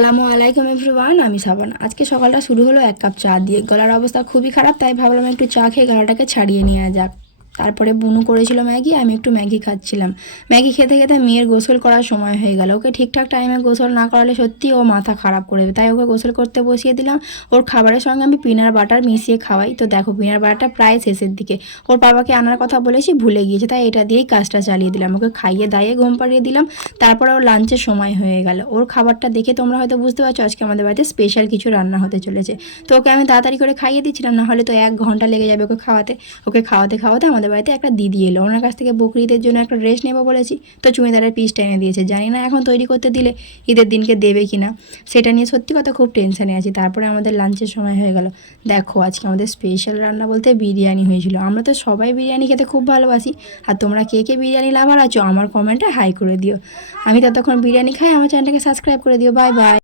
আসসালামু আলাইকুম এভরিওয়ান, আমি সাবানা। আজকে সকালটা শুরু হলো এক কাপ চা দিয়ে। গলার অবস্থা খুবই খারাপ, তাই ভাবলাম একটু চা খেয়ে গলাটাকে ছাড়িয়ে নেওয়া যাক। তারপরে বুনু করেছিল ম্যাগি, আমি একটু ম্যাগি খাচ্ছিলাম। ম্যাগি খেতে খেতে মেয়ের গোসল করার সময় হয়ে গেল। ওকে ঠিকঠাক টাইমে গোসল না করালে সত্যি ও মাথা খারাপ করে দেবে, তাই ওকে গোসল করতে বসিয়ে দিলাম। ওর খাবারের সঙ্গে আমি পিনাট বাটার মিশিয়ে খাওয়াই। তো দেখো, পিনাট বাটারটা প্রায় শেষের দিকে। ওর বাবাকে আনার কথা বলেছি, ভুলে গিয়েছে, তাই এটা দিয়েই কাজটা চালিয়ে দিলাম। ওকে খাইয়ে দাইয়ে ঘুম পাড়িয়ে দিলাম। তারপরে ওর লাঞ্চের সময় হয়ে গেল। ওর খাবারটা দেখে তোমরা হয়তো বুঝতে পারছো আজকে আমাদের বাড়িতে স্পেশাল কিছু রান্না হতে চলেছে। তো ওকে আমি তাড়াতাড়ি করে খাইয়ে দিচ্ছিলাম, না হলে তো 1 ঘন্টা লেগে যাবে ওকে খাওয়াতে। ওকে খাওয়াতে খাওয়াতে আমাদের বাড়িতে একটা দিদি এলো। ওনার কাছ থেকে বকরি ঈদের জন্য একটা ড্রেস নেবো বলেছি, তো চুড়িদারের পিসটা এনে দিয়েছে। জানি না এখন তৈরি করতে দিলে ঈদের দিনকে দেবে কি না, সেটা নিয়ে সত্যি কথা খুব টেনশানে আছি। তারপরে আমাদের লাঞ্চের সময় হয়ে গেল। দেখো, আজকে আমাদের স্পেশাল রান্না বলতে বিরিয়ানি হয়েছিল। আমরা তো সবাই বিরিয়ানি খেতে খুব ভালোবাসি। আর তোমরা কে কে বিরিয়ানি লাভার আছো আমার কমেন্টে হাই করে দিও। আমি ততক্ষণ বিরিয়ানি খাই। আমার চ্যানেলটাকে সাবস্ক্রাইব করে দিও। Bye bye.